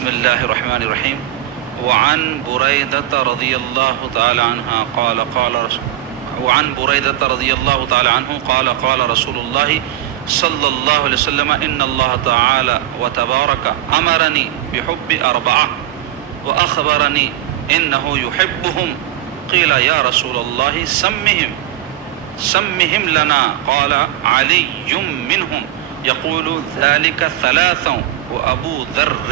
بسم الله الرحمن الرحيم. وعن بريدة رضي الله تعالى عنها وعن بريدة رضي الله تعالى عنه قال رسول الله صلى الله عليه وسلم إن الله تعالى وتبارك أمرني بحب أربعة وأخبرني إنه يحبهم. قيل يا رسول الله سمهم لنا. قال علي منهم يقول ذلك ثلاثا وأبو ذر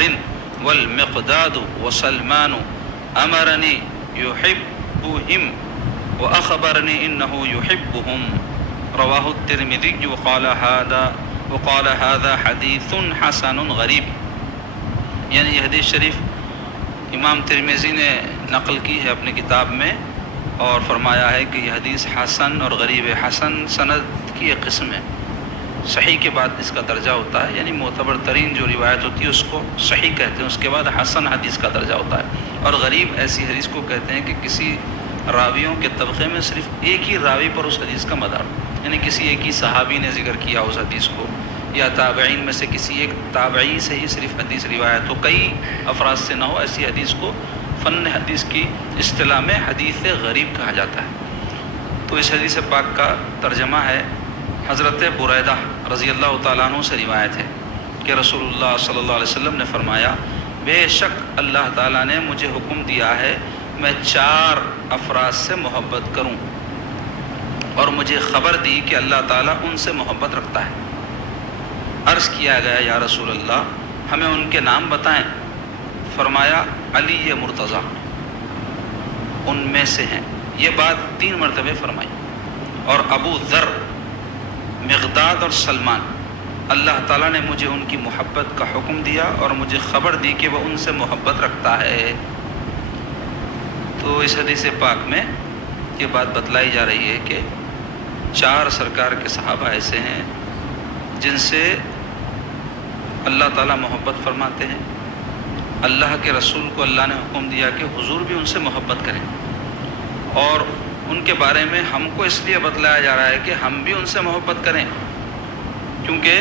والمقداد وسلمان أمرني يحبهم وأخبرني إنه يحبهم. رواه الترمذي وقال هذا حدیث حسن غریب. یعنی یہ حدیث شریف امام ترمذی نے نقل کی ہے اپنی کتاب میں اور فرمایا ہے کہ یہ حدیث حسن اور غریب ہے. حسن سند کی ایک قسم ہے. صحیح کے بعد اس کا درجہ ہوتا ہے، یعنی معتبر ترین جو روایت ہوتی ہے اس کو صحیح کہتے ہیں، اس کے بعد حسن حدیث کا درجہ ہوتا ہے. اور غریب ایسی حدیث کو کہتے ہیں کہ کسی راویوں کے طبقے میں صرف ایک ہی راوی پر اس حدیث کا مدار، یعنی کسی ایک ہی صحابی نے ذکر کیا اس حدیث کو، یا تابعین میں سے کسی ایک تابعی سے ہی صرف حدیث روایت ہو، کئی افراد سے نہ ہو. ایسی حدیث کو فن حدیث کی اصطلاح میں حدیث غریب کہا جاتا ہے. تو اس حدیث پاک کا ترجمہ ہے، حضرت بریدہ رضی اللہ تعالیٰ عنہ سے روایت ہے کہ رسول اللہ صلی اللہ علیہ وسلم نے فرمایا بے شک اللہ تعالیٰ نے مجھے حکم دیا ہے میں 4 افراد سے محبت کروں، اور مجھے خبر دی کہ اللہ تعالیٰ ان سے محبت رکھتا ہے. عرض کیا گیا یا رسول اللہ ہمیں ان کے نام بتائیں. فرمایا علی مرتضیٰ ان میں سے ہیں. یہ بات 3 مرتبہ فرمائی. اور ابو ذر، مقداد اور سلمان، اللہ تعالیٰ نے مجھے ان کی محبت کا حکم دیا اور مجھے خبر دی کہ وہ ان سے محبت رکھتا ہے. تو اس حدیث پاک میں یہ بات بتلائی جا رہی ہے کہ 4 سرکار کے صحابہ ایسے ہیں جن سے اللہ تعالیٰ محبت فرماتے ہیں. اللہ کے رسول کو اللہ نے حکم دیا کہ حضور بھی ان سے محبت کریں، اور ان کے بارے میں ہم کو اس لیے بتلایا جا رہا ہے کہ ہم بھی ان سے محبت کریں، کیونکہ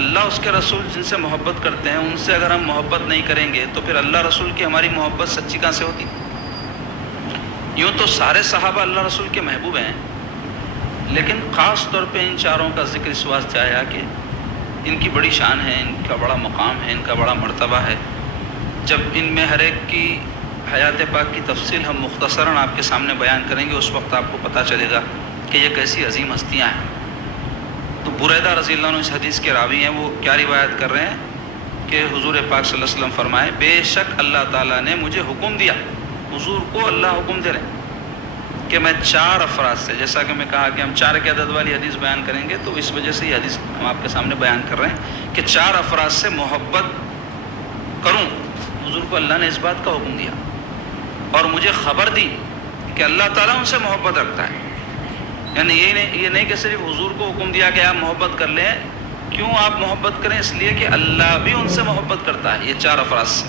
اللہ اس کے رسول جن سے محبت کرتے ہیں ان سے اگر ہم محبت نہیں کریں گے تو پھر اللہ رسول کی ہماری محبت سچی کہاں سے ہوتی. یوں تو سارے صحابہ اللہ رسول کے محبوب ہیں، لیکن خاص طور پہ ان 4 کا ذکر اس واسطے آیا کہ ان کی بڑی شان ہے، ان کا بڑا مقام ہے، ان کا بڑا مرتبہ ہے. جب ان میں ہر ایک کی حیات پاک کی تفصیل ہم مختصراً آپ کے سامنے بیان کریں گے، اس وقت آپ کو پتہ چلے گا کہ یہ کیسی عظیم ہستیاں ہیں. تو بریدہ رضی اللہ عنہ اس حدیث کے راوی ہیں. وہ کیا روایت کر رہے ہیں کہ حضور پاک صلی اللہ علیہ وسلم فرمائے بے شک اللہ تعالیٰ نے مجھے حکم دیا. حضور کو اللہ حکم دے رہے ہیں کہ میں 4 افراد سے، جیسا کہ میں کہا کہ ہم 4 کے عدد والی حدیث بیان کریں گے، تو اس وجہ سے یہ حدیث ہم آپ کے سامنے بیان کر رہے ہیں کہ 4 افراد سے محبت کروں. حضور کو اللہ نے اس بات کا حکم دیا اور مجھے خبر دی کہ اللہ تعالیٰ ان سے محبت رکھتا ہے. یعنی یہ نہیں کہ صرف حضور کو حکم دیا کہ آپ محبت کر لیں. کیوں آپ محبت کریں؟ اس لیے کہ اللہ بھی ان سے محبت کرتا ہے. یہ 4 افراد سے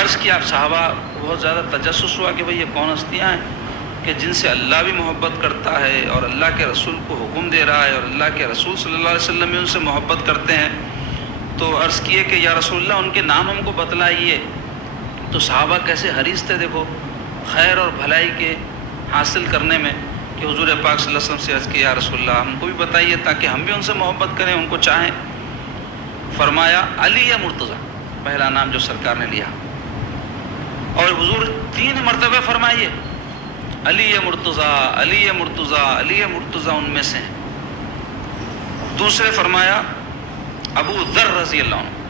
عرض کیا. آپ صحابہ بہت زیادہ تجسس ہوا کہ بھئی یہ کون ہستیاں ہیں کہ جن سے اللہ بھی محبت کرتا ہے اور اللہ کے رسول کو حکم دے رہا ہے اور اللہ کے رسول صلی اللہ علیہ وسلم بھی ان سے محبت کرتے ہیں. تو عرض کیے کہ یا رسول اللہ ان کے نام ہم کو بتلائیے. تو صحابہ کیسے حریص تھے دیکھو خیر اور بھلائی کے حاصل کرنے میں، کہ حضور پاک صلی اللہ علیہ وسلم سے عرض کیا یا رسول اللہ ہم کو بھی بتائیے تاکہ ہم بھی ان سے محبت کریں، ان کو چاہیں. فرمایا علی یا مرتضیٰ، پہلا نام جو سرکار نے لیا. اور حضور 3 مرتبہ فرمائیے علی مرتضیٰ علی مرتضیٰ علی مرتضیٰ ان میں سے ہیں. دوسرے فرمایا ابو ذر رضی اللہ عنہ،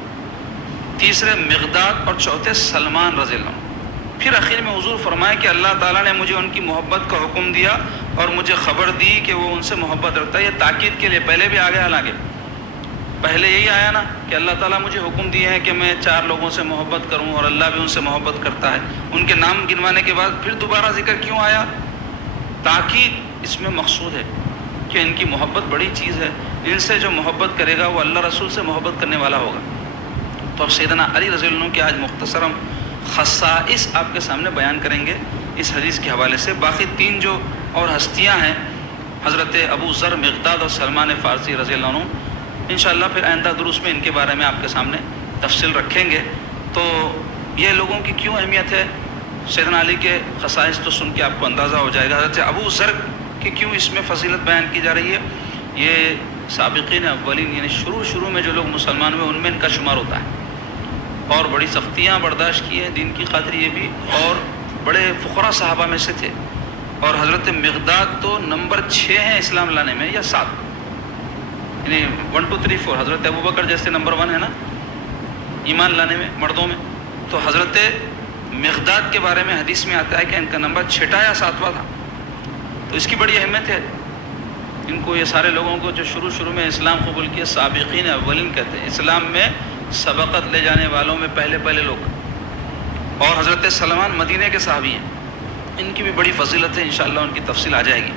تیسرے مقداد اور چوتھے سلمان رضی اللہ عنہ. پھر آخر میں حضور فرمائے کہ اللہ تعالیٰ نے مجھے ان کی محبت کا حکم دیا اور مجھے خبر دی کہ وہ ان سے محبت رکھتا ہے. یہ تاکید کے لیے پہلے بھی آگے، حالانکہ پہلے یہی آیا نا کہ اللہ تعالیٰ مجھے حکم دیے ہیں کہ میں 4 لوگوں سے محبت کروں اور اللہ بھی ان سے محبت کرتا ہے. ان کے نام گنوانے کے بعد پھر دوبارہ ذکر کیوں آیا؟ تاکید اس میں مقصود ہے کہ ان کی محبت بڑی چیز ہے. ان سے جو محبت کرے گا وہ اللہ رسول سے محبت کرنے والا ہوگا. تو اب سیدنا علی رضی اللہ عنہ کے آج مختصراً خصائص آپ کے سامنے بیان کریں گے اس حدیث کے حوالے سے. باقی 3 جو اور ہستیاں ہیں حضرت ابو ذر، مقداد اور سلمان فارسی رضی اللہ عنہ، انشاءاللہ پھر آئندہ دروس میں ان کے بارے میں آپ کے سامنے تفصیل رکھیں گے. تو یہ لوگوں کی کیوں اہمیت ہے؟ سیدنا علی کے خصائص تو سن کے آپ کو اندازہ ہو جائے گا. حضرت ابو ذر کی کیوں اس میں فضیلت بیان کی جا رہی ہے؟ یہ سابقین اولین یعنی شروع میں جو لوگ مسلمان ہوئے ان میں ان کا شمار ہوتا ہے، اور بڑی سختیاں برداشت کی ہیں دین کی خاطر یہ بھی، اور بڑے فقراء صحابہ میں سے تھے. اور حضرت مقداد تو نمبر 6 ہیں اسلام لانے میں، یا 7، یعنی 1 2 3 4. حضرت ابوبکر جیسے نمبر 1 ہے نا ایمان لانے میں مردوں میں، تو حضرت مقداد کے بارے میں حدیث میں آتا ہے کہ ان کا نمبر 6 یا 7 تھا. تو اس کی بڑی اہمیت ہے. ان کو یہ سارے لوگوں کو جو شروع میں اسلام قبول کیا سابقین اولین کہتے ہیں، اسلام میں سبقت لے جانے والوں میں پہلے لوگ. اور حضرت سلمان مدینے کے صحابی ہیں، ان کی بھی بڑی فضیلت ہے، انشاءاللہ ان کی تفصیل آ جائے گی.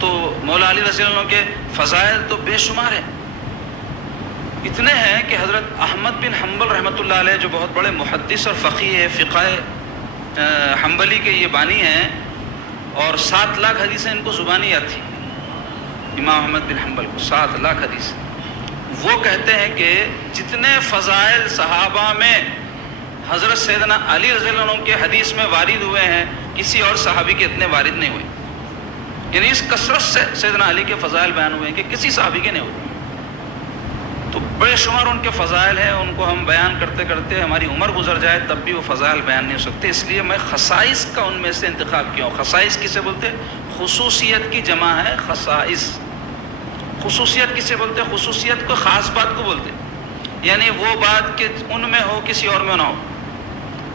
تو مولا علی رضی اللہ عنہ کے فضائل تو بے شمار ہیں. اتنے ہیں کہ حضرت احمد بن حنبل رحمۃ اللہ علیہ جو بہت بڑے محدث اور فقیہ ہے، فقہ حنبلی کے یہ بانی ہیں، اور 7 لاکھ حدیثیں ان کو زبانی یاد تھی. امام احمد بن حنبل کو 7 لاکھ حدیث. وہ کہتے ہیں کہ جتنے فضائل صحابہ میں حضرت سیدنا علی رضی اللہ عنہ کے حدیث میں وارد ہوئے ہیں، کسی اور صحابی کے اتنے وارد نہیں ہوئے. یعنی اس کثرت سے سیدنا علی کے فضائل بیان ہوئے ہیں کہ کسی صحابی کے نہیں ہوئے. تو بے شمار ان کے فضائل ہیں، ان کو ہم بیان کرتے کرتے ہماری عمر گزر جائے تب بھی وہ فضائل بیان نہیں ہو سکتے. اس لیے میں خصائص کا ان میں سے انتخاب کیا ہوں. خصائص کسے بولتے؟ خصوصیت کی جمع ہے خصائص. خصوصیت کسے بولتے؟ خصوصیت کو خاص بات کو بولتے، یعنی وہ بات کہ ان میں ہو کسی اور میں نہ ہو،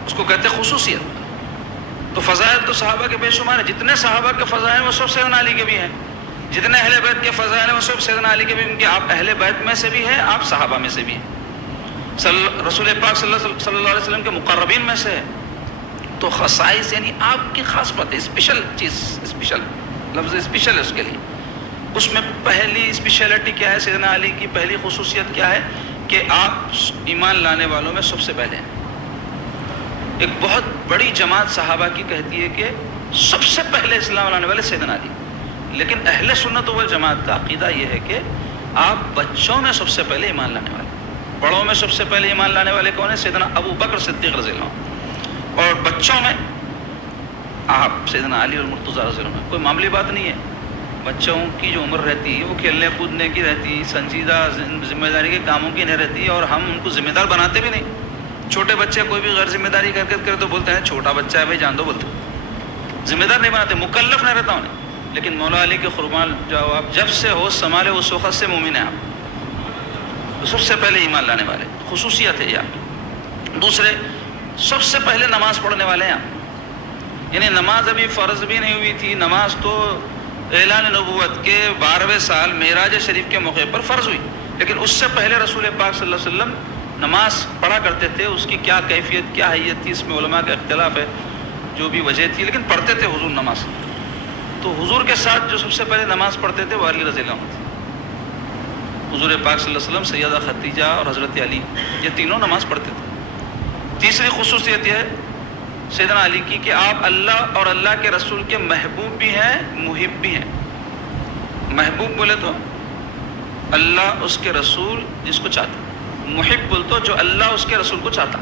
اس کو کہتے خصوصیت. تو فضائل تو صحابہ کے بے شمار ہیں. جتنے صحابہ کے فضائل ہیں وہ سب سیدنا علی کے بھی ہیں، جتنے اہل بیت کے فضائل ہیں وہ سب سیدنا علی کے بھی ہیں، کہ آپ اہل بیت میں سے بھی ہیں، آپ صحابہ میں سے بھی ہیں، رسول پاک صلی اللہ علیہ وسلم کے مقربین میں سے ہے. تو خصائص یعنی آپ کی خاص بات ہے، اسپیشل چیز. اسپیشل لفظ اسپیشل ہے اس کے لیے. اس میں پہلی اسپیشلٹی کیا ہے؟ سیدنا علی کی پہلی خصوصیت کیا ہے؟ کہ آپ ایمان لانے والوں میں سب سے پہلے ہیں. ایک بہت بڑی جماعت صحابہ کی کہتی ہے کہ سب سے پہلے اسلام لانے والے سیدنا علی. لیکن اہل سنت والجماعت کا عقیدہ یہ ہے کہ آپ بچوں میں سب سے پہلے ایمان لانے والے. بڑوں میں سب سے پہلے ایمان لانے والے کون ہیں؟ سیدنا ابو بکر صدیق رضی اللہ عنہ. اور بچوں میں آپ سیدنا علی اور مرتضیٰ رضی اللہ عنہ. کوئی معمولی بات نہیں ہے. بچوں کی جو عمر رہتی ہے وہ کھیلنے کودنے کی رہتی، سنجیدہ ذمہ داری کے کاموں کی نہیں رہتی، اور ہم ان کو ذمہ دار بناتے بھی نہیں. چھوٹے بچے کوئی بھی غیر ذمہ داری کرتے تو بولتے ہیں چھوٹا بچہ ہے بھائی جان دو، بولتے ذمہ دار نہیں بناتے، مکلف نہیں رہتا انہیں. لیکن مولا علی کے قربان جاؤ، آپ جب سے ہو سنبھالے اس وقت سے مومن ہیں آپ. تو سب سے پہلے ایمان لانے والے خصوصیت ہے یہ آپ. دوسرے، سب سے پہلے نماز پڑھنے والے ہیں آپ. یعنی نماز ابھی فرض بھی نہیں ہوئی تھی، نماز تو اعلان نبوت کے 12ویں سال معراج شریف کے موقع پر فرض ہوئی. لیکن اس سے پہلے رسول پاک صلی اللہ علیہ وسلم نماز پڑھا کرتے تھے. اس کی کیا کیفیت، کیا حیت تھی، اس میں علماء کا اختلاف ہے، جو بھی وجہ تھی، لیکن پڑھتے تھے حضور نماز. تو حضور کے ساتھ جو سب سے پہلے نماز پڑھتے تھے وہ علی رضی اللہ عنہ تھے. حضور پاک صلی اللہ علیہ وسلم، سیدہ خدیجہ اور حضرت علی، یہ تینوں نماز پڑھتے تھے. تیسری خصوصیت یہ ہے سیدنا علی کی کہ آپ اللہ اور اللہ کے رسول کے محبوب بھی ہیں، محب بھی ہیں. محبوب بولے تو اللہ اس کے رسول جس کو چاہتا، محب بول تو جو اللہ اس کے رسول کو چاہتا.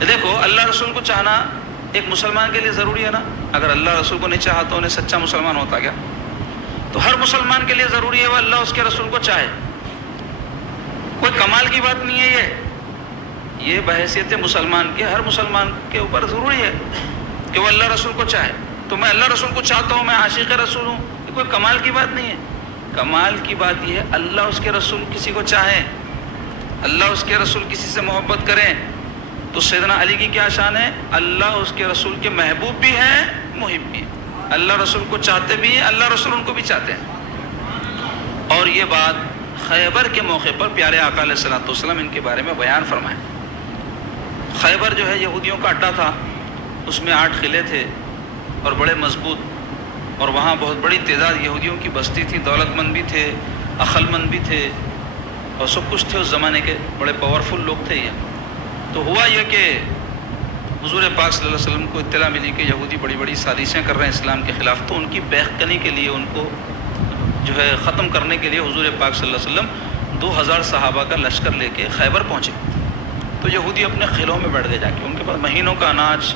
دیکھو اللہ رسول کو چاہنا ایک مسلمان کے لیے ضروری ہے نا. اگر اللہ رسول کو نہیں چاہا تو انہیں سچا مسلمان ہوتا کیا؟ تو ہر مسلمان کے لیے ضروری ہے وہ اللہ اس کے رسول کو چاہے. کوئی کمال کی بات نہیں ہے یہ بحیثیت مسلمان کے ہر مسلمان کے اوپر ضروری ہے کہ وہ اللہ رسول کو چاہے. تو میں اللہ رسول کو چاہتا ہوں، میں عاشق رسول ہوں، یہ کوئی کمال کی بات نہیں ہے. کمال کی بات یہ ہے اللہ اس کے رسول کسی کو چاہیں، اللہ اس کے رسول کسی سے محبت کریں. تو سیدنا علی کی کیا شان ہے؟ اللہ اس کے رسول کے محبوب بھی ہیں، محب بھی ہیں. اللہ رسول کو چاہتے بھی ہیں، اللہ رسول ان کو بھی چاہتے ہیں. اور یہ بات خیبر کے موقع پر پیارے آقا علیہ الصلوۃ والسلام ان کے بارے میں بیان فرمائے. خیبر جو ہے یہودیوں کا اڈا تھا، اس میں 8 قلعے تھے اور بڑے مضبوط، اور وہاں بہت بڑی تعداد یہودیوں کی بستی تھی. دولت مند بھی تھے، عقل مند بھی تھے، اور سب کچھ تھے. اس زمانے کے بڑے پاورفل لوگ تھے یہ. تو ہوا یہ کہ حضور پاک صلی اللہ علیہ وسلم کو اطلاع ملی کہ یہودی بڑی بڑی سازشیں کر رہے ہیں اسلام کے خلاف. تو ان کی بیعت کے لیے، ان کو جو ہے ختم کرنے کے لیے حضور پاک صلی اللہ علیہ وسلم 2000 صحابہ کا لشکر لے کے خیبر پہنچے. تو یہودی اپنے قلعوں میں بیٹھ گئے جا کے، ان کے پاس مہینوں کا اناج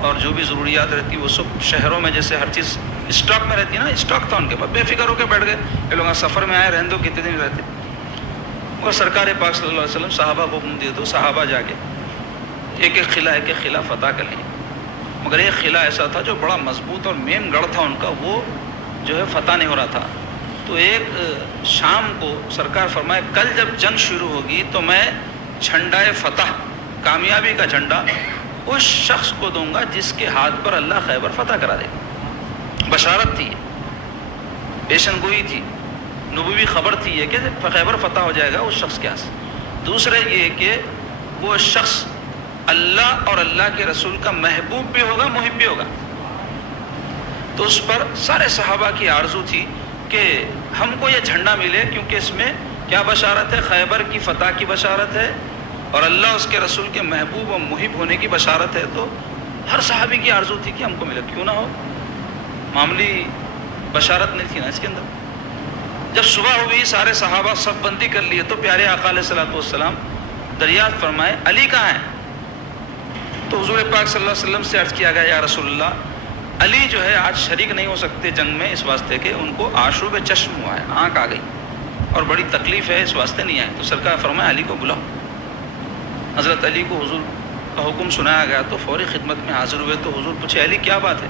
اور جو بھی ضروریات رہتی وہ سب شہروں میں جیسے ہر چیز اسٹاک میں رہتی ہے نا، اسٹاک تھا ان کے پاس، بے فکر ہو کے بیٹھ گئے، یہ لوگ سفر میں آئے، رہنے دو کتنے دن رہتے۔ اور سرکار پاک صلی اللہ علیہ وسلم صحابہ کو حکم دیے تو صحابہ جا کے ایک ایک قلعہ فتح کر لیا، مگر ایک قلعہ ایسا تھا جو بڑا مضبوط اور مین گڑھ تھا ان کا، وہ جو ہے فتح نہیں ہو رہا تھا۔ تو ایک شام کو سرکار فرمائے کل جب جنگ شروع ہوگی تو میں جھنڈا فتح، کامیابی کا جھنڈا اس شخص کو دوں گا جس کے ہاتھ پر اللہ خیبر فتح کرا دے گا۔ بشارت تھی، پیشن گوئی تھی، نبوی خبر تھی یہ کہ خیبر فتح ہو جائے گا اس شخص کے ہاتھ سے۔ دوسرے یہ کہ وہ شخص اللہ اور اللہ کے رسول کا محبوب بھی ہوگا، محب بھی ہوگا۔ تو اس پر سارے صحابہ کی آرزو تھی کہ ہم کو یہ جھنڈا ملے، کیونکہ اس میں کیا بشارت ہے؟ خیبر کی فتح کی بشارت ہے اور اللہ اس کے رسول کے محبوب و محب ہونے کی بشارت ہے۔ تو ہر صحابی کی آرزو تھی کہ ہم کو ملے، کیوں نہ ہو، معمولی بشارت نہیں تھی نا اس کے اندر۔ جب صبح ہوئی سارے صحابہ صف بندی کر لیے تو پیارے آقا علیہ الصلوۃ والسلام دریافت فرمائے علی کہاں ہے؟ تو حضور پاک صلی اللہ علیہ وسلم سے عرض کیا گیا یا رسول اللہ، علی جو ہے آج شریک نہیں ہو سکتے جنگ میں، اس واسطے کہ ان کو آشوب چشم ہوا ہے، آنکھ آ گئی اور بڑی تکلیف ہے، اس واسطے نہیں آئے۔ تو سرکار فرمایا علی کو بلاؤ۔ حضرت علی کو حضور کا حکم سنایا گیا تو فوری خدمت میں حاضر ہوئے۔ تو حضور پوچھے علی کیا بات ہے؟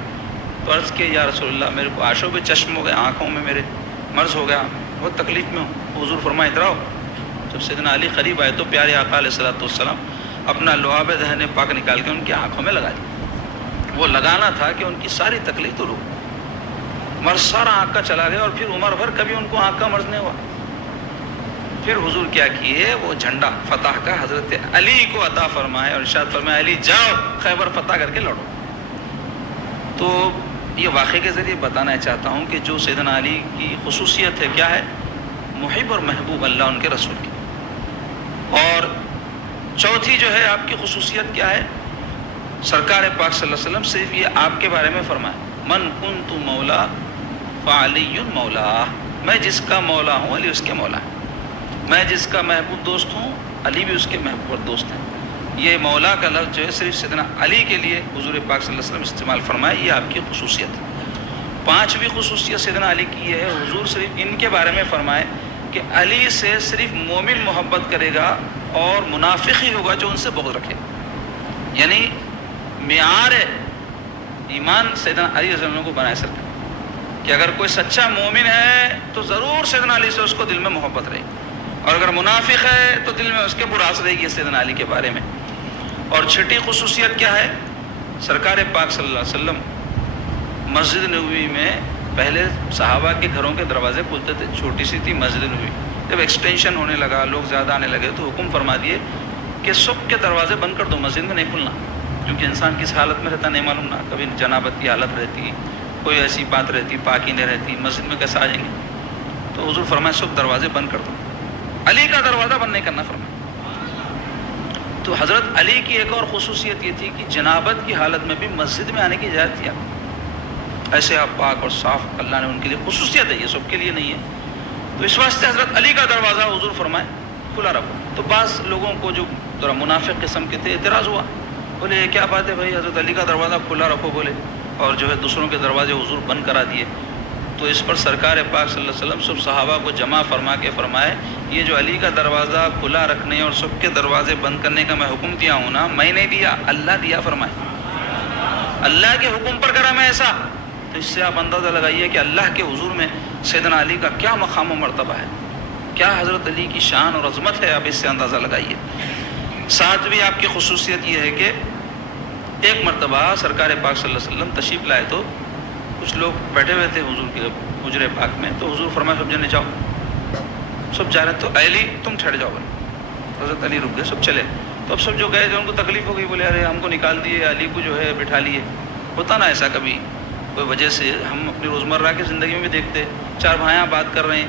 تو عرض کہ یا رسول اللہ میرے کو آشوب چشم ہو گئے، آنکھوں میں میرے مرض ہو گیا، بہت تکلیف میں ہوں۔ حضور فرمایا ادھر آؤ۔ جب سیدنا علی قریب آئے تو پیارے آقا علیہ الصلوۃ والسلام اپنا لعاب دہن پاک نکال کے ان کی آنکھوں میں لگا دیا۔ وہ لگانا تھا کہ ان کی ساری تکلیف تو رک، مرض سارا آنکھ کا چلا گیا اور پھر عمر بھر کبھی ان کو آنکھ کا مرض نہیں ہوا۔ پھر حضور کیا کیے، وہ جھنڈا فتح کا حضرت علی کو عطا فرمائے اور ارشاد فرمائے علی جاؤ خیبر فتح کر کے لڑو۔ تو یہ واقعے کے ذریعے بتانا چاہتا ہوں کہ جو سیدنا علی کی خصوصیت ہے کیا ہے، محب اور محبوب اللہ ان کے رسول کی۔ اور چوتھی جو ہے آپ کی خصوصیت کیا ہے، سرکار پاک صلی اللہ علیہ وسلم صرف یہ آپ کے بارے میں فرمائے من کنت مولا فعلی مولا، میں جس کا مولا ہوں علی اس کے مولا ہے، میں جس کا محبوب دوست ہوں علی بھی اس کے محبوب دوست ہیں۔ یہ مولا کا لفظ جو ہے صرف سیدنا علی کے لیے حضور پاک صلی اللہ علیہ وسلم استعمال فرمائے، یہ آپ کی خصوصیت ہے۔ پانچویں خصوصیت سیدنا علی کی یہ ہے، حضور صرف ان کے بارے میں فرمائے کہ علی سے صرف مومن محبت کرے گا اور منافق ہی ہوگا جو ان سے بغض رکھے گا۔ یعنی معیار ایمان سیدنا علی رضی اللہ عنہ کو بنائے سکتے کہ اگر کوئی سچا مومن ہے تو ضرور سیدنا علی سے اس کو دل میں محبت رہے گی، اور اگر منافق ہے تو دل میں اس کے بڑاس رہے گی سیدنا علی کے بارے میں۔ اور چھٹی خصوصیت کیا ہے، سرکار پاک صلی اللہ علیہ وسلم مسجد نبوی میں پہلے صحابہ کے گھروں کے دروازے کھلتے تھے، چھوٹی سی تھی مسجد نبوی، جب ایکسٹینشن ہونے لگا لوگ زیادہ آنے لگے تو حکم فرما دیے کہ سب کے دروازے بند کر دو، مسجد میں نہیں کھلنا، کیونکہ انسان کس حالت میں رہتا نہیں معلوم نا، کبھی جنابت کی حالت رہتی، کوئی ایسی بات رہتی، پاکی نہیں رہتی، مسجد میں کیسے آ جائیں گے؟ تو حضور فرمائے سب دروازے بند کر دو، علی کا دروازہ بند نہیں کرنا فرمایا۔ تو حضرت علی کی ایک اور خصوصیت یہ تھی کہ جنابت کی حالت میں بھی مسجد میں آنے کی اجازت تھی آپ، ایسے آپ پاک اور صاف، اللہ نے ان کے لیے خصوصیت ہے، یہ سب کے لیے نہیں ہے۔ تو اس واسطے حضرت علی کا دروازہ حضور فرمائے کھلا رکھو۔ تو بعض لوگوں کو جو ذرا منافق قسم کے تھے اعتراض ہوا، بولے یہ کیا بات ہے بھائی، حضرت علی کا دروازہ کھلا رکھو بولے اور جو ہے دوسروں کے دروازے حضور بند کرا دیے۔ تو اس پر سرکار پاک صلی اللہ علیہ وسلم سب صحابہ کو جمع فرما کے فرمائے یہ جو علی کا دروازہ کھلا رکھنے اور سب کے دروازے بند کرنے کا میں حکم دیا ہوں نا، میں نہیں دیا، اللہ دیا فرمائے، اللہ کے حکم پر کرا میں ایسا۔ تو اس سے آپ اندازہ لگائیے کہ اللہ کے حضور میں سیدنا علی کا کیا مقام و مرتبہ ہے، کیا حضرت علی کی شان اور عظمت ہے، آپ اس سے اندازہ لگائیے۔ ساتویں آپ کی خصوصیت یہ ہے کہ ایک مرتبہ سرکار پاک صلی اللہ علیہ وسلم تشریف لائے تو کچھ لوگ بیٹھے ہوئے تھے حضور کے حجرے پاک میں، تو حضور فرمایا سب جنے جاؤ، سب جا رہے ہیں، تو علی تم ٹھہر جاؤ بولے، حضرت علی رک گئے، سب چلے۔ تو اب سب جو گئے تھے ان کو تکلیف ہو گئی، بولے ارے ہم کو نکال دیے، علی کو جو ہے بٹھا لیے۔ ہوتا نا ایسا کبھی کوئی وجہ سے، ہم اپنی روزمرہ کی زندگی میں بھی دیکھتے، چار بھائیاں بات کر رہے ہیں،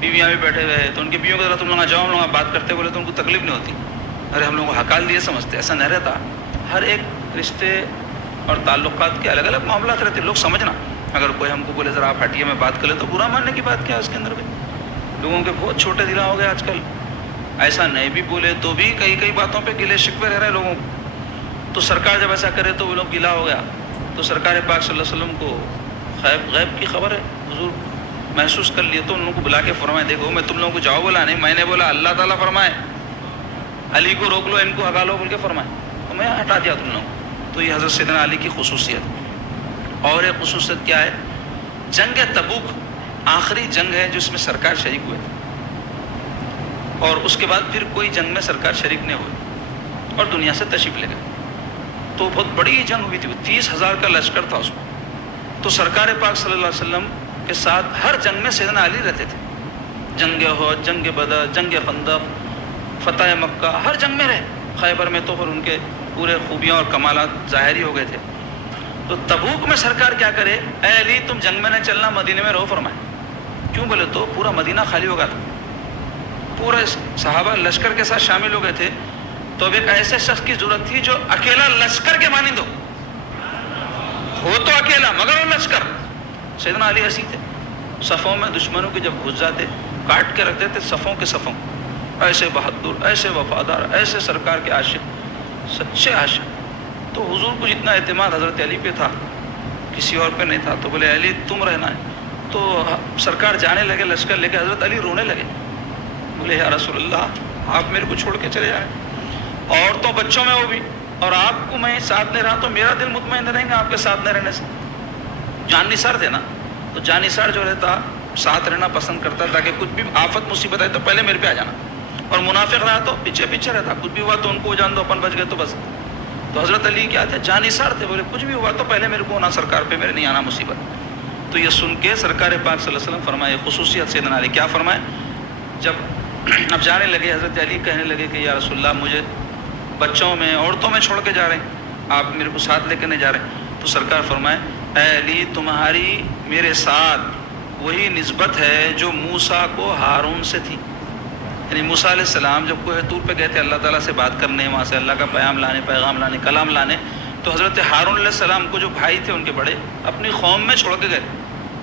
بیویاں بھی بیٹھے ہوئے ہیں، تو ان کی بیویوں کو ذرا تم لوگ جاؤ، ہم لوگ بات کرتے بولے تو ان کو تکلیف نہیں ہوتی، ارے ہم لوگوں کو ہکال دیے سمجھتے، ایسا نہیں رہتا۔ ہر ایک رشتے اور تعلقات کے الگ الگ معاملات رہتے، لوگ سمجھنا۔ اگر کوئی ہم کو بولے ذرا آپ ہٹیے میں بات کر لیں تو برا ماننے کی بات کیا ہے اس کے اندر بھی؟ لوگوں کے بہت چھوٹے دل ہو گئے آج کل، ایسا نہیں بھی بولے تو بھی کئی باتوں پہ گلے شکوے رہ رہے لوگوں کو. تو سرکار جب ایسا کرے تو وہ لوگ گلا ہو گیا. تو سرکار پاک صلی اللہ علیہ وسلم کو غیب کی خبر ہے، حضور محسوس کر لیے. تو ان لوگوں کو بلا کے فرمائے دیکھو میں تم لوگوں کو جاؤ بولا نہیں، میں نے بولا اللہ تعالیٰ فرمائے علی کو روک لو، ان کو ہٹا لو بول کے فرمائے، تو میں ہٹا دیا تم لوگوں. تو یہ حضرت سیدنا علی کی خصوصیت. اور ایک خصوصیت کیا ہے، جنگ تبوک آخری جنگ ہے جس میں سرکار شریک ہوئے تھے، اور اس کے بعد پھر کوئی جنگ میں سرکار شریک نہیں ہوئے اور دنیا سے تشریف لے گئے. تو بہت بڑی جنگ ہوئی تھی، 30,000 کا لشکر تھا اس میں. تو سرکار پاک صلی اللہ علیہ وسلم کے ساتھ ہر جنگ میں سیدنا علی رہتے تھے. جنگ احد، جنگ بدر، جنگ خندق، فتح مکہ، ہر جنگ میں رہے. خیبر میں تو پھر ان کے پورے خوبیاں اور کمالات ظاہر ہی ہو گئے تھے. تو تبوک میں سرکار کیا کرے، اے علی تم جنگ میں نہ چلنا، مدینے میں رہو فرمائے. کیوں بولے تو پورا مدینہ خالی ہو گیا تھا، پورے صحابہ لشکر کے ساتھ شامل ہو گئے تھے. تو اب ایک ایسے شخص کی ضرورت تھی جو اکیلا لشکر کے مانند ہو تو اکیلا مگر وہ لشکر. سیدنا علی ایسی تھے، صفوں میں دشمنوں کے جب گھس جاتے کاٹ کے رکھ دیتے صفوں کے صفوں. ایسے بہادر، ایسے وفادار، ایسے سرکار کے عاشق، سچے عاشق. تو حضور کو جتنا اعتماد حضرت علی پہ تھا کسی اور پہ نہیں تھا. تو بولے علی تم رہنا ہے. تو سرکار جانے لگے لشکر لے کے، حضرت علی رونے لگے. بولے یا رسول اللہ آپ میرے کو چھوڑ کے چلے جائیں، عورتوں بچوں میں وہ بھی، اور آپ کو میں ساتھ نہیں رہا تو میرا دل مطمئن نہیں رہیں گا آپ کے ساتھ نہیں رہنے سے. جان نثار تھے نا، تو جان نثار جو رہتا ساتھ رہنا پسند کرتا تاکہ کچھ بھی آفت مصیبت آئے تو پہلے میرے پہ آ جانا، اور منافق رہا تو پیچھے پیچھے رہتا، کچھ بھی ہوا تو ان کو جان دو اپن بچ گئے تو بس. تو حضرت علی کیا تھے، جان نثار تھے. بولے کچھ بھی ہوا تو پہلے میرے کو ہونا، سرکار پہ میرے نہیں آنا مصیبت. تو یہ سن کے سرکار پاک صلی اللہ علیہ وسلم فرمائے خصوصیت سیدنا علی کیا فرمائے. جب اب جانے لگے حضرت علی کہنے لگے کہ یا رسول اللہ مجھے بچوں میں عورتوں میں چھوڑ کے جا رہے ہیں، آپ میرے کو ساتھ لے کے نہیں جا رہے. تو سرکار فرمائے اے علی تمہاری میرے ساتھ وہی نسبت ہے جو موسیٰ کو ہارون سے تھی. یعنی موسیٰ علیہ السلام جب کوہ طور پہ گئے تھے اللہ تعالیٰ سے بات کرنے، وہاں سے اللہ کا پیغام لانے کلام لانے، تو حضرت ہارون علیہ السلام کو جو بھائی تھے ان کے بڑے اپنی قوم میں چھوڑ کے گئے.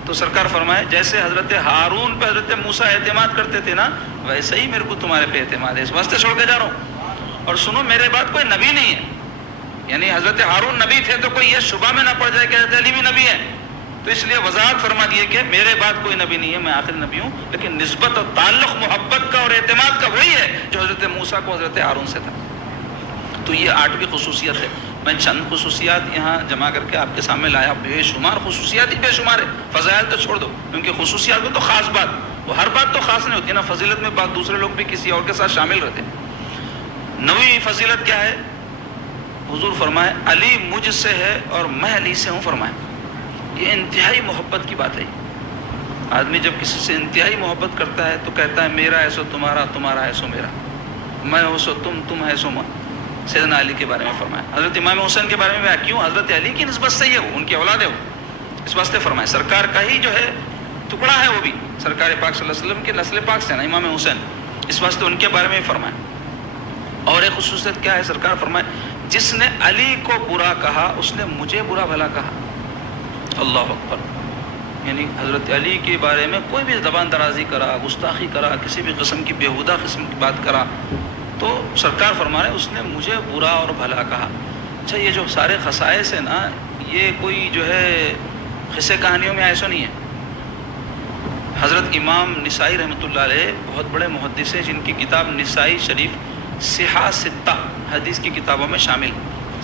تو سرکار فرمائے جیسے حضرت ہارون پہ حضرت موسیٰ اعتماد کرتے تھے نا، ویسے ہی میرے کو تمہارے پہ اعتماد ہے، اس واسطے چھوڑ کے جا رہا ہوں. اور سنو میرے بعد کوئی نبی نہیں ہے. یعنی حضرت ہارون نبی تھے تو کوئی یہ شبہ میں نہ پڑ جائے کہ حضرت علی بھی نبی ہے. تو اس لیے وضاحت فرما دیے کہ میرے بعد کوئی نبی نہیں ہے، میں آخری نبی ہوں. لیکن نسبت اور تعلق محبت کا اور اعتماد کا وہی ہے جو حضرت موسیٰ کو حضرت ہارون سے تھا. تو یہ 8ویں خصوصیت ہے. میں چند خصوصیات یہاں جمع کر کے آپ کے سامنے لایا. بے شمار خصوصیات ہی بے شمار ہے، فضائل تو چھوڑ دو، کیونکہ خصوصیات میں تو خاص بات، وہ ہر بات تو خاص نہیں ہوتی نا. فضیلت میں بات دوسرے لوگ بھی کسی اور کے ساتھ شامل رہتے ہیں. 9ویں فضیلت کیا ہے، حضور فرمائے علی مجھ سے ہے اور میں علی سے ہوں فرمائے. یہ انتہائی محبت کی بات ہے. آدمی جب کسی سے انتہائی محبت کرتا ہے تو کہتا ہے میرا ہے سو تمہارا، تمہارا ہے سو میرا، میں ہوں سو تم ہے سو میں. سیدنا علی کے بارے میں فرمایا. حضرت امام حسین کے بارے میں کیوں، حضرت علی کی نسبت سے ہی ہے، ان کی اولاد ہے وہ، اس واسطے فرمایا. سرکار کا ہی جو ہے ٹکڑا ہے وہ بھی، سرکار پاک صلی اللہ علیہ وسلم کے نسل پاک سے نا امام حسین، اس واسطے ان کے بارے میں فرمایا. اور ایک خصوصیت کیا ہے، سرکار فرمائے جس نے علی کو برا کہا اس نے مجھے برا بھلا کہا. اللہ اکبر. یعنی حضرت علی کے بارے میں کوئی بھی زبان درازی کرا، گستاخی کرا، کسی بھی قسم کی بیہودہ قسم کی بات کرا تو سرکار فرما رہے ہیں اس نے مجھے برا اور بھلا کہا. اچھا یہ جو سارے خصائص ہیں نا، یہ کوئی جو ہے قصے کہانیوں میں ایسا نہیں ہے. حضرت امام نسائی رحمۃ اللہ علیہ بہت بڑے محدث ہیں جن کی کتاب نسائی شریف صحاح ستہ حدیث کی کتابوں میں شامل.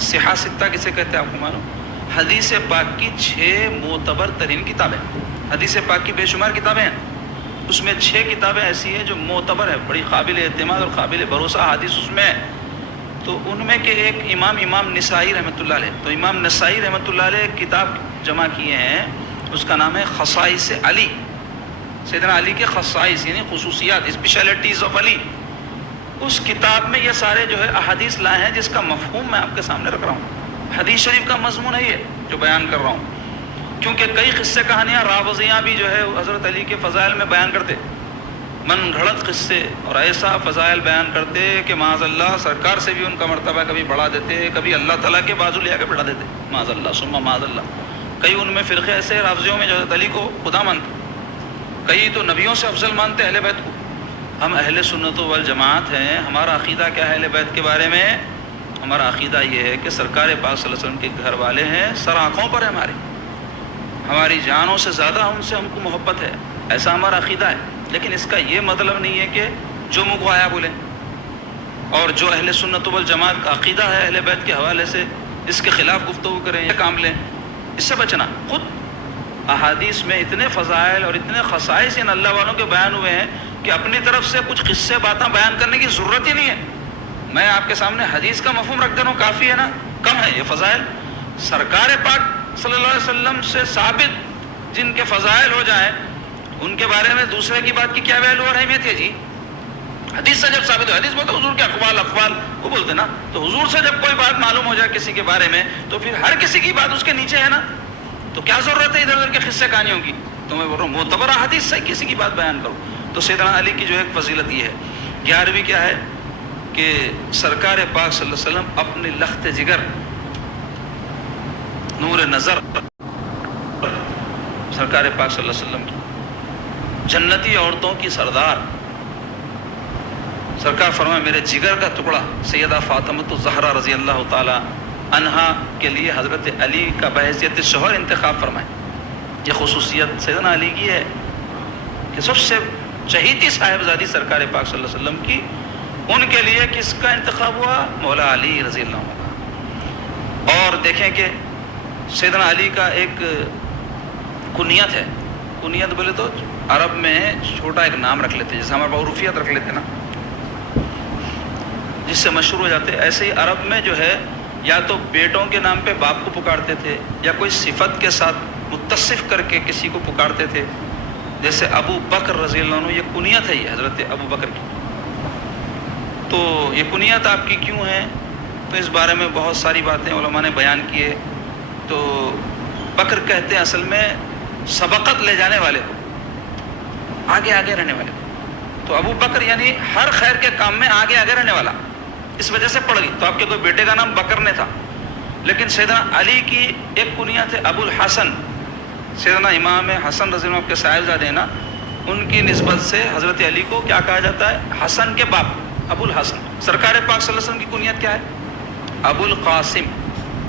صحاح ستہ کسے کہتے ہیں آپ کو معلوم؟ حدیث پاک کی 6 معتبر ترین کتابیں. حدیث پاک کی بے شمار کتابیں ہیں، اس میں 6 کتابیں ایسی ہیں جو معتبر ہے، بڑی قابل اعتماد اور قابل بھروسہ حدیث اس میں ہے. تو ان میں کہ ایک امام نسائی رحمۃ اللہ علیہ، تو امام نسائی رحمۃ اللہ علیہ ایک کتاب جمع کیے ہیں، اس کا نام ہے خصائص علی. سیدنا علی کے خصائص یعنی خصوصیات، اسپیشلٹیز آف علی. اس کتاب میں یہ سارے جو ہے احادیث لائے ہیں جس کا مفہوم میں آپ کے سامنے رکھ رہا ہوں. حدیث شریف کا مضمون ہے یہ جو بیان کر رہا ہوں، کیونکہ کئی قصے کہانیاں راوزیاں بھی جو ہے حضرت علی کے فضائل میں بیان کرتے، من گھڑت قصے اور ایسا فضائل بیان کرتے کہ معاذ اللہ سرکار سے بھی ان کا مرتبہ کبھی بڑھا دیتے، کبھی اللہ تعالیٰ کے بازو لے آ کے بڑھا دیتے، معاذ اللہ ثم معاذ اللہ. کئی ان میں فرقے ایسے رافضیوں میں جو حضرت علی کو خدا مانتے، کئی تو نبیوں سے افضل مانتے اہل بیت کو. ہم اہل سنت والجماعت ہیں. ہمارا عقیدہ کیا ہے اہل بیت کے بارے میں؟ ہمارا عقیدہ یہ ہے کہ سرکار پاک صلی اللہ علیہ وسلم کے گھر والے ہیں، سر آنکھوں پر ہے ہماری جانوں سے زیادہ ان سے ہم کو محبت ہے، ایسا ہمارا عقیدہ ہے. لیکن اس کا یہ مطلب نہیں ہے کہ جو منہ کو آیا بولیں، اور جو اہل سنت والجماعت کا عقیدہ ہے اہل بیت کے حوالے سے اس کے خلاف گفتگو کریں یا کام لیں. اس سے بچنا. خود احادیث میں اتنے فضائل اور اتنے خصائص ان اللہ والوں کے بیان ہوئے ہیں کہ اپنی طرف سے کچھ قصے باتیں بیان کرنے کی ضرورت ہی نہیں ہے. میں آپ کے سامنے حدیث کا مفہوم رکھ دے رہا ہوں، کافی ہے نا، کم ہے یہ فضائل. سرکار پاک صلی اللہ علیہ وسلم سے ثابت جن کے فضائل ہو جائیں ان کے بارے میں دوسرے کی بات کی کیا ویلو اور اہمیت ہے جی؟ حدیث سے جب ثابت ہو، حدیث بولتے حضور کے اقوال وہ بولتے نا، تو حضور سے جب کوئی بات معلوم ہو جائے کسی کے بارے میں تو پھر ہر کسی کی بات اس کے نیچے ہے نا، تو کیا ضرورت ہے ادھر ادھر کے قصے کہانیوں کی؟ تو میں بول رہا ہوں معتبر حدیث سے کسی کی بات بیان کرو. تو سیدنا علی کی جو ایک فضیلت یہ ہے. 11ویں کیا ہے کہ سرکار پاک صلی اللہ علیہ وسلم اپنی لخت جگر، نور نظر سرکار پاک صلی اللہ علیہ وسلم کی جنتی عورتوں کی سردار، سرکار فرمائے میرے جگر کا ٹکڑا سیدہ فاطمہ الزہرا رضی اللہ تعالی عنہا کے لیے حضرت علی کا بحیثیت شوہر انتخاب فرمائے. یہ خصوصیت سیدنا علی کی ہے کہ سب سے چہیتی صاحبزادی سرکار پاک صلی اللہ علیہ وسلم کی، ان کے لیے کس کا انتخاب ہوا؟ مولا علی رضی اللہ عنہ. اور دیکھیں کہ سیدنا علی کا ایک کنیت ہے. کنیت بولے تو عرب میں چھوٹا ایک نام رکھ لیتے، جیسے ہمارے عرفیت رکھ لیتے نا، جس سے مشہور ہو جاتے. ایسے ہی عرب میں جو ہے یا تو بیٹوں کے نام پہ باپ کو پکارتے تھے یا کوئی صفت کے ساتھ متصف کر کے کسی کو پکارتے تھے. جیسے ابو بکر رضی اللہ عنہ، یہ کنیت ہے، یہ حضرت ابو بکر کی. تو یہ کنیت آپ کی کیوں ہے؟ تو اس بارے میں بہت ساری باتیں علماء نے بیان کیے. تو بکر کہتے ہیں اصل میں سبقت لے جانے والے کو، آگے آگے رہنے والے کو. تو ابو بکر یعنی ہر خیر کے کام میں آگے آگے رہنے والا، اس وجہ سے پڑ گئی. تو آپ کے کوئی بیٹے کا نام بکر نے تھا، لیکن سیدنا علی کی ایک کنیت ہے ابو الحسن. سیدنا امام حسن رضی اللہ عنہ کے صاحبزادے ہیں نا، ان کی نسبت سے حضرت علی کو کیا کہا جاتا ہے؟ حسن کے باپ، ابو الحسن. سرکار پاک صلی اللہ علیہ وسلم کی کنیت کیا ہے؟ ابو القاسم.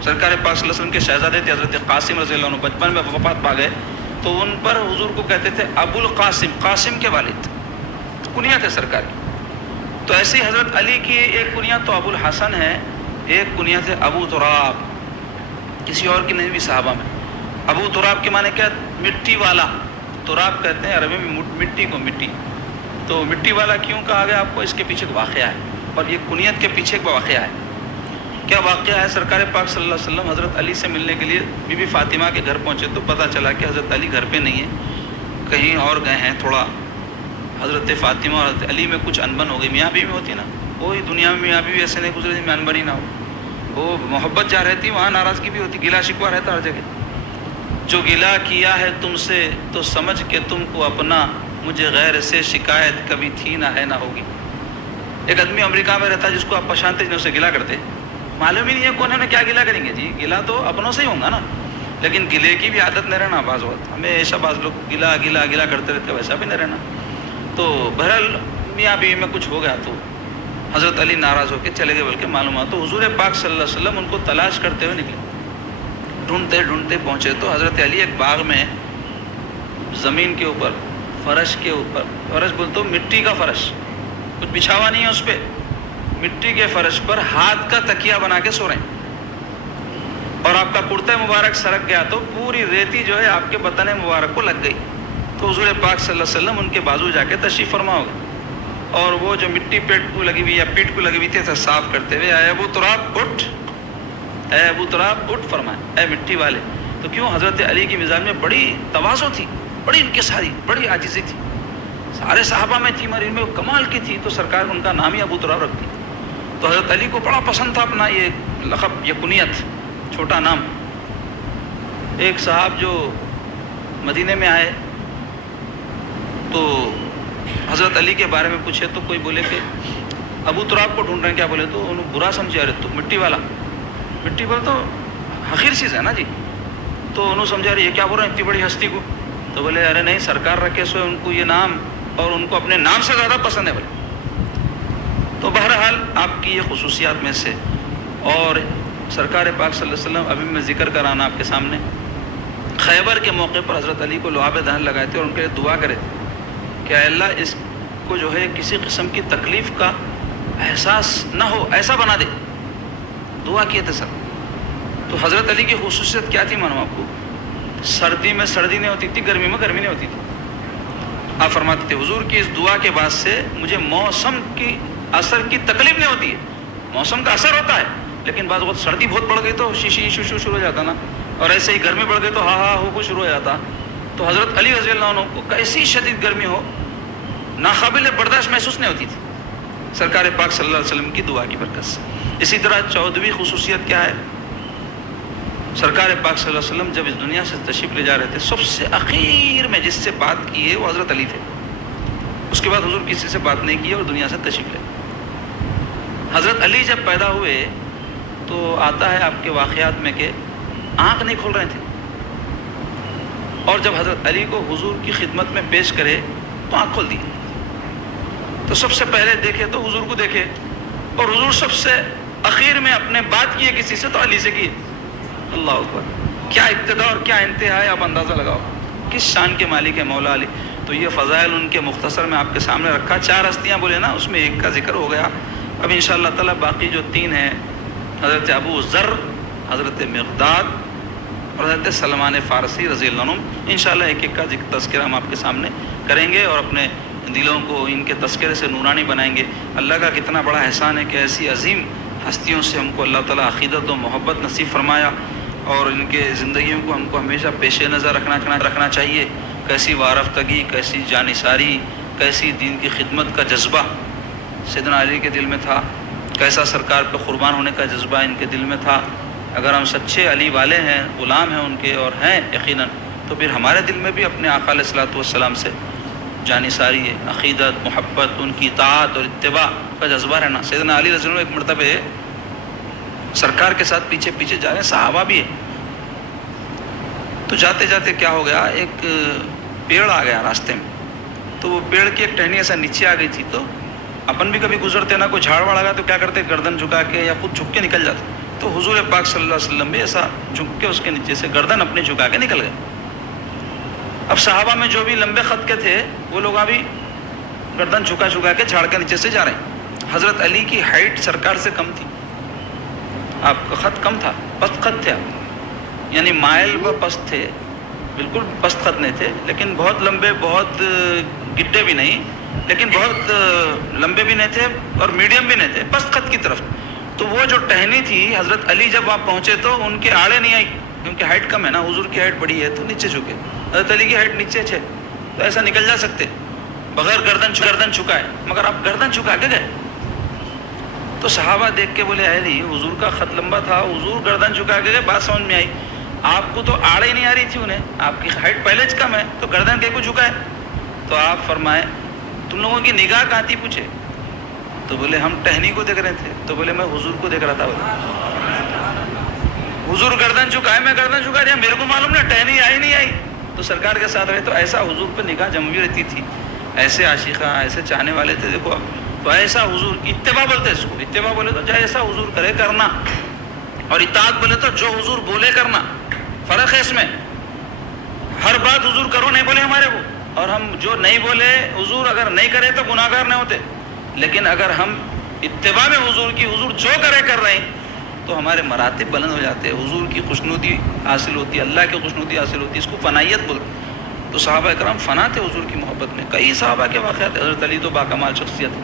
سرکار پاک صلی اللہ علیہ وسلم کے شہزادے تھے حضرت قاسم رضی اللہ عنہ، بچپن میں وفات پا گئے تو ان پر حضور کو کہتے تھے ابو القاسم، قاسم کے والد. کنیت ہے سرکار کی. تو ایسے ہی حضرت علی کی ایک کنیت تو ابو الحسن ہے، ایک کنیت ہے ابو تراب. کسی اور کی نہیں بھی صحابہ میں. ابو تراب کے معنی کیا؟ مٹی والا. تراب کہتے ہیں عربی میں مٹی کو، مٹی. تو مٹی والا کیوں کہا گیا آپ کو؟ اس کے پیچھے ایک واقعہ ہے، اور یہ کنیت کے پیچھے ایک واقعہ ہے. کیا واقعہ ہے؟ سرکار پاک صلی اللہ علیہ وسلم حضرت علی سے ملنے کے لیے بی بی فاطمہ کے گھر پہنچے تو پتہ چلا کہ حضرت علی گھر پہ نہیں ہے، کہیں اور گئے ہیں. تھوڑا حضرت فاطمہ اور حضرت علی میں کچھ انبن ہو گئی. میاں بیوی ہوتی نا، وہی دنیا میں میاں بیوی ایسے نہیں گزرے میں انبن ہی نہ ہو. وہ محبت جہاں رہتی وہاں ناراضگی بھی ہوتی، گلا شکوہ رہتا ہر جگہ. جو گلا کیا ہے تم سے تو سمجھ کے تم کو اپنا، مجھے غیر سے شکایت کبھی تھی نہ ہے نہ ہوگی. ایک آدمی امریکہ میں رہتا ہے جس کو آپ پہچانتے جن سے گلا کرتے، معلوم ہی نہیں ہے کون ہے کیا گلا کریں گے جی. گلا تو اپنوں سے ہی ہوگا نا، لیکن گلے کی بھی عادت نہیں رہنا. بعض وقت ہمیشہ بعض لوگ گلا گلا گلا کرتے رہتے، ویسا بھی نہیں رہنا. تو بہرحال میاں بیوی میں کچھ ہو گیا تو حضرت علی ناراض ہو کے چلے گئے. بلکہ معلومات تو حضور پاک صلی اللہ علیہ وسلم ان کو تلاش کرتے ہوئے نکلے. ڈھونڈتے ڈھونڈتے پہنچے تو حضرت علی ایک باغ میں زمین کے اوپر، فرش کے اوپر، فرش بولتے ہو مٹی کا فرش، کچھ بچھاوا نہیں ہے اس پہ، مٹی کے فرش پر ہاتھ کا تکیہ بنا کے سو رہے ہیں. اور آپ کا کرتا مبارک سرک گیا تو پوری ریتی جو ہے آپ کے بدن مبارک کو لگ گئی. تو حضور پاک صلی اللہ علیہ وسلم ان کے بازو جا کے تشریف فرما ہو گئے، اور وہ جو مٹی پیٹ کو لگی ہوئی یا پیٹ کو لگی ہوئی تھی صاف کرتے ہوئے، اے ابو تراب اٹھ، اے ابو تراب اٹھ فرمائے، اے مٹی والے. تو کیوں؟ حضرت علی کی مزاج میں بڑی تواضع تھی، بڑی انکساری، بڑی عاجزی تھی. سارے صحابہ میں تھی مگر ان میں کمال کی تھی، تو سرکار ان کا نام ہی ابو تراب رکھتی. تو حضرت علی کو بڑا پسند تھا اپنا یہ لقب، یہ کنیت، چھوٹا نام. ایک صاحب جو مدینے میں آئے تو حضرت علی کے بارے میں پوچھے تو کوئی بولے کہ ابو تراب کو ڈھونڈ رہے ہیں. کیا بولے؟ تو انہوں برا سمجھے، ارے تو مٹی والا، مٹی والا تو حقیر چیز ہے نا جی. تو انہوں سمجھا رہے یہ کیا بول رہے ہیں اتنی بڑی ہستی کو. تو بولے ارے نہیں، سرکار رکھے سو ان کو یہ نام اور ان کو اپنے نام سے زیادہ پسند ہے بھائی. تو بہرحال آپ کی یہ خصوصیات میں سے. اور سرکار پاک صلی اللہ علیہ وسلم ابھی میں ذکر کرانا آپ کے سامنے، خیبر کے موقع پر حضرت علی کو لعاب دہن لگائے تھے اور ان کے لیے دعا کرے تھے کہ اے اللہ اس کو جو ہے کسی قسم کی تکلیف کا احساس نہ ہو، ایسا بنا دے. دعا کیے تھے سر. تو حضرت علی کی خصوصیت کیا تھی معلوم آپ کو؟ سردی میں سردی نہیں ہوتی تھی، گرمی میں گرمی نہیں ہوتی تھی. آپ فرماتے تھے حضور کی اس دعا کے بعد سے مجھے موسم کی اثر کی تکلیف نہیں ہوتی ہے. موسم کا اثر ہوتا ہے لیکن بعض وقت سردی بہت بڑھ گئی تو شیشی شو شروع ہو جاتا نا، اور ایسے ہی گرمی بڑھ گئی تو ہا ہا ہو شروع ہو جاتا. تو حضرت علی رضی اللہ عنہ کو کیسی شدید گرمی ہو ناقابل برداشت محسوس نہیں ہوتی تھی سرکار پاک صلی اللہ علیہ وسلم کی دعا کی برکت سے. اسی طرح 14ویں خصوصیت کیا ہے؟ سرکار پاک صلی اللہ علیہ وسلم جب اس دنیا سے تشریف لے جا رہے تھے سب سے اخیر میں جس سے بات کی ہے وہ حضرت علی تھے. اس کے بعد حضور کسی سے بات نہیں کی اور دنیا سے تشریف لے. حضرت علی جب پیدا ہوئے تو آتا ہے آپ کے واقعات میں کہ آنکھ نہیں کھول رہے تھے، اور جب حضرت علی کو حضور کی خدمت میں پیش کرے تو آنکھ کھول دی. تو سب سے پہلے دیکھے تو حضور کو دیکھے، اور حضور سب سے اخیر میں اپنے بات کیے کسی سے تو علی سے کیے. اللہ اکبر، کیا ابتدا اور کیا انتہا ہے، آپ اندازہ لگاؤ کس شان کے مالک ہے مولا علی. تو یہ فضائل ان کے مختصر میں آپ کے سامنے رکھا. 4 ہستیاں بولے نا، اس میں ایک کا ذکر ہو گیا. اب انشاءاللہ تعالیٰ باقی جو 3 ہیں، حضرت ابو ذر، حضرت مقداد اور حضرت سلمان فارسی رضی اللہ عنہ، انشاءاللہ ایک ایک کا تذکرہ ہم آپ کے سامنے کریں گے اور اپنے دلوں کو ان کے تذکرے سے نورانی بنائیں گے. اللہ کا کتنا بڑا احسان ہے کہ ایسی عظیم ہستیوں سے ہم کو اللہ تعالیٰ عقیدت و محبت نصیب فرمایا، اور ان کے زندگیوں کو ہم کو ہمیشہ پیش نظر رکھنا چاہیے. کیسی وارفتگی، کیسی جانثاری، کیسی دین کی خدمت کا جذبہ سیدنا علی کے دل میں تھا، کیسا سرکار پہ قربان ہونے کا جذبہ ان کے دل میں تھا. اگر ہم سچے علی والے ہیں، غلام ہیں ان کے اور ہیں یقیناً، تو پھر ہمارے دل میں بھی اپنے آقا علیہ الصلوۃ والسلام سے جانثاری، عقیدت، محبت، ان کی اطاعت اور اتباع کا جذبہ رہنا. سیدنا علی رضی اللہ عنہ ایک مرتبہ سرکار کے ساتھ پیچھے پیچھے جا رہے ہیں، صحابہ بھی ہے. تو جاتے جاتے کیا ہو گیا، ایک پیڑ آ گیا راستے میں. تو وہ پیڑ کی ایک ٹہنی ایسا نیچے آ گئی تھی. تو اپن بھی کبھی گزرتے نا، کوئی جھاڑ واڑ آ گیا تو کیا کرتے، گردن جھکا کے یا خود جھک کے نکل جاتے. تو حضور پاک صلی اللہ علیہ وسلم بھی ایسا جھک کے اس کے نیچے سے گردن اپنی جھکا کے نکل گئے. اب صحابہ میں جو بھی لمبے خط کے تھے وہ لوگ ابھی گردن جھکا کے جھاڑ کے نیچے سے جا رہے ہیں. حضرت علی کی ہائٹ سرکار سے کم تھی، آپ کا خط کم تھا، پست خط تھے آپ، یعنی مائل و پست تھے، بالکل پست خط نہیں تھے، لیکن بہت لمبے، بہت گڈے بھی نہیں، لیکن بہت لمبے بھی نہیں تھے اور میڈیم بھی نہیں تھے، پست خط کی طرف. تو وہ جو ٹہنی تھی حضرت علی جب وہاں پہنچے تو ان کے آڑے نہیں آئی، کیونکہ ہائٹ کم ہے نا، حضور کی ہائٹ بڑی ہے تو نیچے جھکے. حضرت علی کی ہائٹ نیچے ہے تو ایسا نکل جا سکتے بغیر گردن چھکائے، مگر آپ گردن چھکا کے گئے. تو صحابہ دیکھ کے بولے اے علی، حضور کا خط لمبا تھا، حضور گردن چھکا کے گئے. بات سمجھ میں آئی، آپ کو تو آڑے ہی نہیں آ رہی تھی انہیں، آپ کی ہائٹ پہلے سے کم ہے تو گردن کے کو جھکائے. تو آپ فرمائے تم لوگوں کی نگاہ کہاں تھی؟ پوچھے. تو بولے ہم ٹہنی کو دیکھ رہے تھے. تو بولے میں حضور کو دیکھ رہا تھا. حضور گردن جھکائے، میں گردن جھکا دیا، میرے کو معلوم نہ ٹہنی آئی نہیں آئی. تو سرکار کے ساتھ رہے تو ایسا حضور پہ نگاہ جمی رہتی تھی. ایسے عاشقہ، ایسے چاہنے والے تھے. دیکھو تو ایسا حضور کی اتباع بولتے اس کو. اتباع بولے تو جیسا حضور کرے کرنا، اور اطاعت بولے تو جو حضور بولے کرنا. فرق ہے اس میں. ہر بات حضور کرو نہیں بولے ہمارے وہ، اور ہم جو نہیں بولے حضور اگر نہیں کرے تو گناہگار نہیں ہوتے. لیکن اگر ہم اتباع میں حضور کی، حضور جو کرے کر رہے ہیں تو ہمارے مراتب بلند ہو جاتے ہیں، حضور کی خوشنودی حاصل ہوتی ہے، اللہ کی خوشنودی حاصل ہوتی ہے. اس کو فنائیت بولتے. تو صحابہ اکرام فنا تھے حضور کی محبت میں. کئی صحابہ کے واقعات. حضرت علی تو باکمال شخصیت.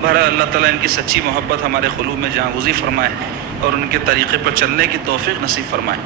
بہرحال اللہ تعالیٰ ان کی سچی محبت ہمارے قلوب میں جہاں گزی فرمائے اور ان کے طریقے پر چلنے کی توفیق نصیب فرمائے.